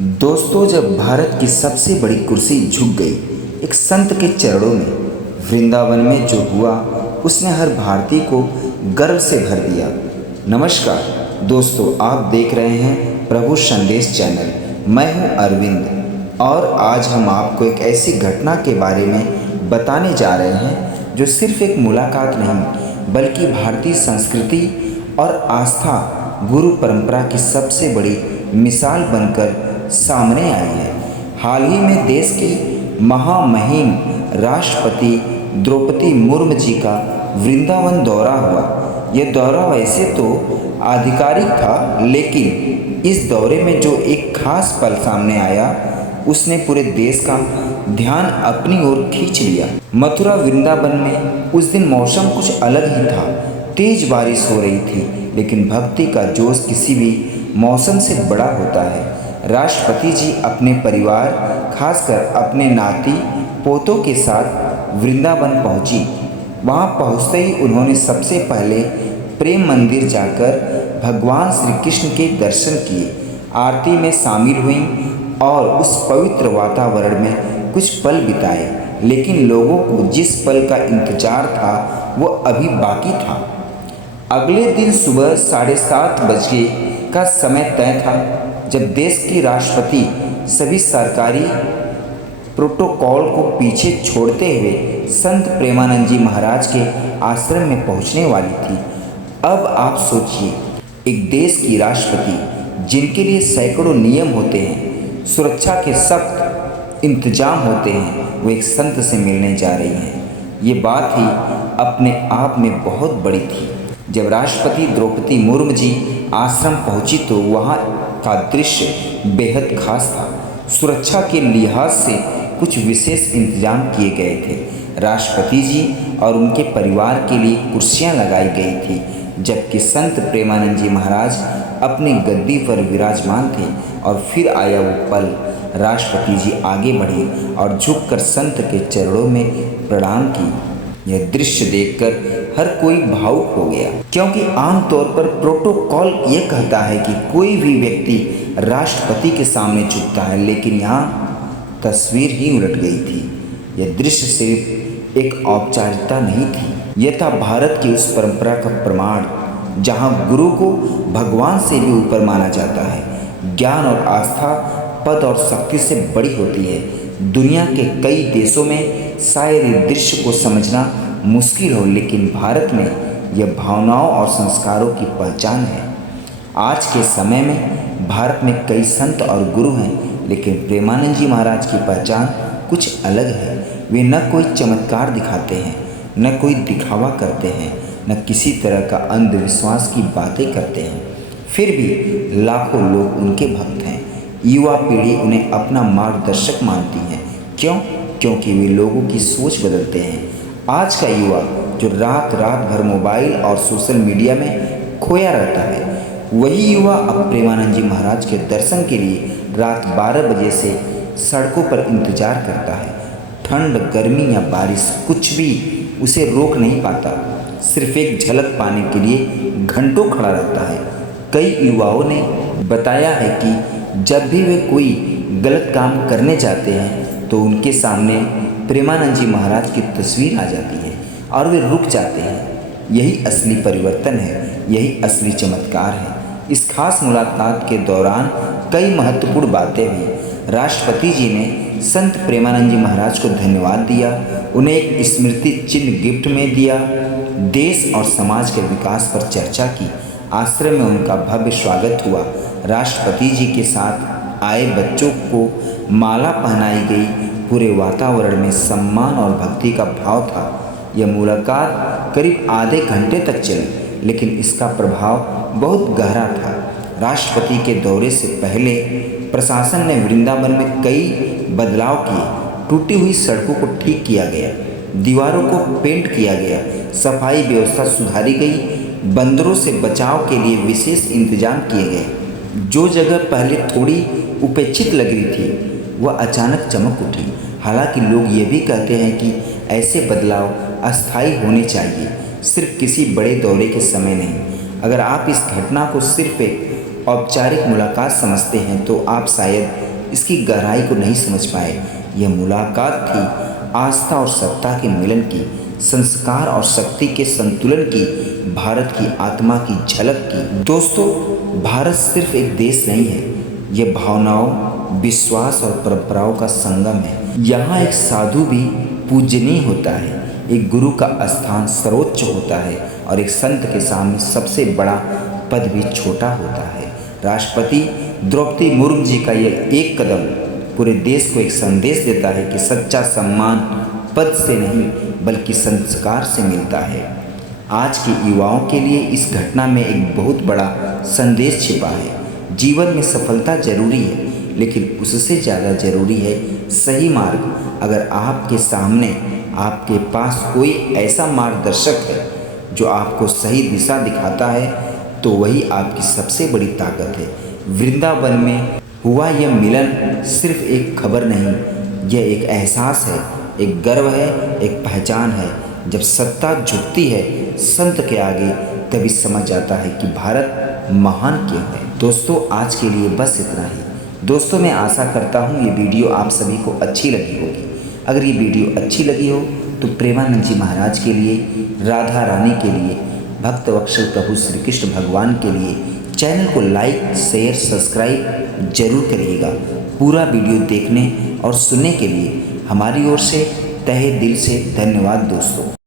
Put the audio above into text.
दोस्तों, जब भारत की सबसे बड़ी कुर्सी झुक गई एक संत के चरणों में, वृंदावन में जो हुआ उसने हर भारतीय को गर्व से भर दिया। नमस्कार दोस्तों, आप देख रहे हैं प्रभु संदेश चैनल। मैं हूं अरविंद और आज हम आपको एक ऐसी घटना के बारे में बताने जा रहे हैं जो सिर्फ एक मुलाकात नहीं बल्कि भारतीय संस्कृति और आस्था गुरु परंपरा की सबसे बड़ी मिसाल बनकर सामने आई है। हाल ही में देश की महामहिम राष्ट्रपति द्रौपदी मुर्मू जी का वृंदावन दौरा हुआ। यह दौरा वैसे तो आधिकारिक था, लेकिन इस दौरे में जो एक खास पल सामने आया उसने पूरे देश का ध्यान अपनी ओर खींच लिया। मथुरा वृंदावन में उस दिन मौसम कुछ अलग ही था। तेज बारिश हो रही थी, लेकिन भक्ति का जोश किसी भी मौसम से बड़ा होता है। राष्ट्रपति जी अपने परिवार, खासकर अपने नाती पोतों के साथ वृंदावन पहुंची। वहां पहुंचते ही उन्होंने सबसे पहले प्रेम मंदिर जाकर भगवान श्री कृष्ण के दर्शन किए, आरती में शामिल हुई और उस पवित्र वातावरण में कुछ पल बिताए। लेकिन लोगों को जिस पल का इंतजार था वो अभी बाकी था। अगले दिन सुबह 7:30 बजे का समय तय था, जब देश की राष्ट्रपति सभी सरकारी प्रोटोकॉल को पीछे छोड़ते हुए संत प्रेमानंद जी महाराज के आश्रम में पहुंचने वाली थी। अब आप सोचिए, एक देश की राष्ट्रपति जिनके लिए सैकड़ों नियम होते हैं, सुरक्षा के सख्त इंतजाम होते हैं, वो एक संत से मिलने जा रही हैं। ये बात ही अपने आप में बहुत बड़ी थी। जब राष्ट्रपति द्रौपदी मुर्मू जी आश्रम पहुंची तो वहाँ का दृश्य बेहद खास था। सुरक्षा के लिहाज से कुछ विशेष इंतजाम किए गए थे। राष्ट्रपति जी और उनके परिवार के लिए कुर्सियां लगाई गई थी, जबकि संत प्रेमानंद जी महाराज अपनी गद्दी पर विराजमान थे। और फिर आया वो पल, राष्ट्रपति जी आगे बढ़े और झुककर संत के चरणों में प्रणाम की। यह दृश्य देखकर हर कोई भावुक हो गया, क्योंकि आमतौर पर प्रोटोकॉल ये कहता है कि कोई भी व्यक्ति राष्ट्रपति के सामने झुकता है, लेकिन यहाँ तस्वीर ही उलट गई थी। यह दृश्य सिर्फ एक औपचारिकता नहीं थी, यह था भारत की उस परंपरा का प्रमाण जहाँ गुरु को भगवान से भी ऊपर माना जाता है। ज्ञान और आस्था पद और शक्ति से बड़ी होती है। दुनिया के कई देशों में शायद इस दृश्य को समझना मुश्किल हो, लेकिन भारत में यह भावनाओं और संस्कारों की पहचान है। आज के समय में भारत में कई संत और गुरु हैं, लेकिन प्रेमानंद जी महाराज की पहचान कुछ अलग है। वे न कोई चमत्कार दिखाते हैं, न कोई दिखावा करते हैं, न किसी तरह का अंधविश्वास की बातें करते हैं। फिर भी लाखों लोग उनके भक्त हैं। युवा पीढ़ी उन्हें अपना मार्गदर्शक मानती है। क्यों? क्योंकि वे लोगों की सोच बदलते हैं। आज का युवा जो रात भर मोबाइल और सोशल मीडिया में खोया रहता है, वही युवा अब प्रेमानंद जी महाराज के दर्शन के लिए रात 12 बजे से सड़कों पर इंतजार करता है। ठंड, गर्मी या बारिश कुछ भी उसे रोक नहीं पाता। सिर्फ एक झलक पाने के लिए घंटों खड़ा रहता है। कई युवाओं ने बताया है कि जब भी वे कोई गलत काम करने जाते हैं तो उनके सामने प्रेमानंद जी महाराज की तस्वीर आ जाती है और वे रुक जाते हैं। यही असली परिवर्तन है, यही असली चमत्कार है। इस खास मुलाकात के दौरान कई महत्वपूर्ण बातें हुई। राष्ट्रपति जी ने संत प्रेमानंद जी महाराज को धन्यवाद दिया, उन्हें एक स्मृति चिन्ह गिफ्ट में दिया, देश और समाज के विकास पर चर्चा की। आश्रम में उनका भव्य स्वागत हुआ। राष्ट्रपति जी के साथ आए बच्चों को माला पहनाई गई। पूरे वातावरण में सम्मान और भक्ति का भाव था। यह मुलाकात करीब आधे घंटे तक चली, लेकिन इसका प्रभाव बहुत गहरा था। राष्ट्रपति के दौरे से पहले प्रशासन ने वृंदावन में कई बदलाव किए। टूटी हुई सड़कों को ठीक किया गया, दीवारों को पेंट किया गया, सफाई व्यवस्था सुधारी गई। बंदरों से बचाव के लिए विशेष इंतजाम किए गए। जो जगह पहले थोड़ी उपेक्षित लग रही थी वह अचानक चमक उठी। हालांकि लोग ये भी कहते हैं कि ऐसे बदलाव अस्थायी होने चाहिए, सिर्फ किसी बड़े दौरे के समय नहीं। अगर आप इस घटना को सिर्फ एक औपचारिक मुलाकात समझते हैं तो आप शायद इसकी गहराई को नहीं समझ पाए। यह मुलाकात थी आस्था और सत्ता के मिलन की, संस्कार और शक्ति के संतुलन की, भारत की आत्मा की झलक की। दोस्तों, भारत सिर्फ एक देश नहीं है, यह भावनाओं, विश्वास और परंपराओं का संगम है। यहाँ एक साधु भी पूजनीय होता है, एक गुरु का स्थान सर्वोच्च होता है और एक संत के सामने सबसे बड़ा पद भी छोटा होता है। राष्ट्रपति द्रौपदी मुर्मू जी का यह एक कदम पूरे देश को एक संदेश देता है कि सच्चा सम्मान पद से नहीं बल्कि संस्कार से मिलता है। आज के युवाओं के लिए इस घटना में एक बहुत बड़ा संदेश छिपा है। जीवन में सफलता जरूरी है, लेकिन उससे ज़्यादा ज़रूरी है सही मार्ग। अगर आपके सामने, आपके पास कोई ऐसा मार्गदर्शक है जो आपको सही दिशा दिखाता है, तो वही आपकी सबसे बड़ी ताकत है। वृंदावन में हुआ यह मिलन सिर्फ एक खबर नहीं, यह एक एहसास है, एक गर्व है, एक पहचान है। जब सत्ता झुकती है संत के आगे, तभी समझ आता है कि भारत महान क्यों है। दोस्तों, आज के लिए बस इतना ही। दोस्तों, मैं आशा करता हूँ ये वीडियो आप सभी को अच्छी लगी होगी। अगर ये वीडियो अच्छी लगी हो तो प्रेमानंद जी महाराज के लिए, राधा रानी के लिए, भक्त वत्सल प्रभु श्री कृष्ण भगवान के लिए चैनल को लाइक, शेयर, सब्सक्राइब जरूर करिएगा। पूरा वीडियो देखने और सुनने के लिए हमारी ओर से तहे दिल से धन्यवाद दोस्तों।